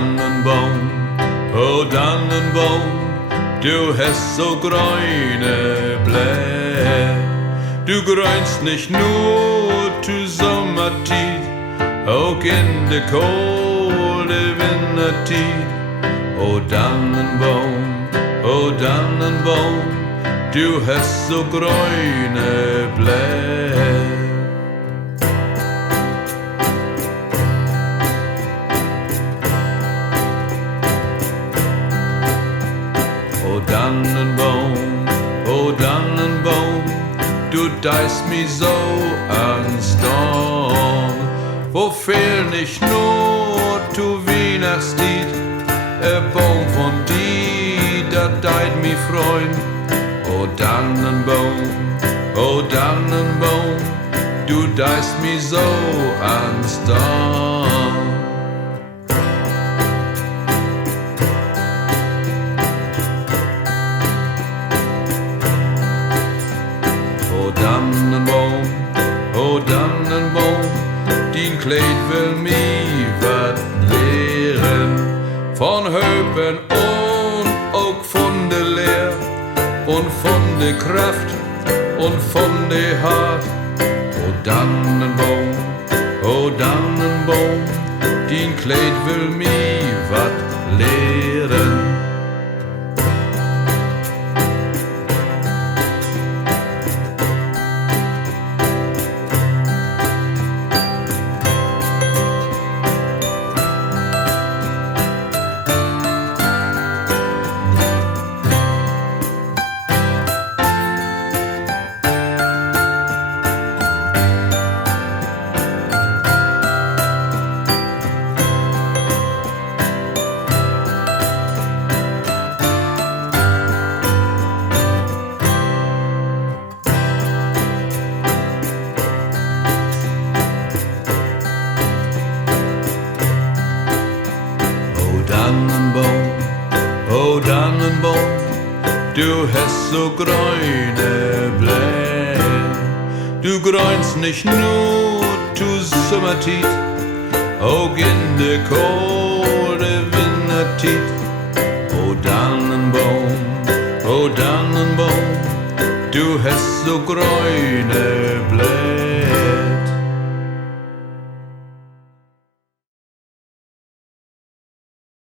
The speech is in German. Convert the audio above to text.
Dannenbaum, oh Dannenbaum, du hast so grüne Blätter. Du grünst nicht nur zu Sommertied, auch in de kalte Wintertied. Oh Dannenbaum, du hast so grüne Blätter. Oh Dannenbaum, du deist mi so ans Dorn. Wo fehlt nicht nur zu Weihnachtstied, Baum von die, dat deit mi Freund. Oh Dannenbaum, du deist mi so ans Dorn. Oh Dannenbaum, dein Kleid will mi wat lehren. Von Höpen und auch von der Lehr und von der Kraft und von der Hart. Oh Dannenbaum, dein Kleid will mi wat lehren. Oh Dannenbaum, du hast so grüne Blätter. Du grünst nicht nur zu Sommertied, auch in de kalte Wintertied. Oh Dannenbaum, du hast so grüne Blätter.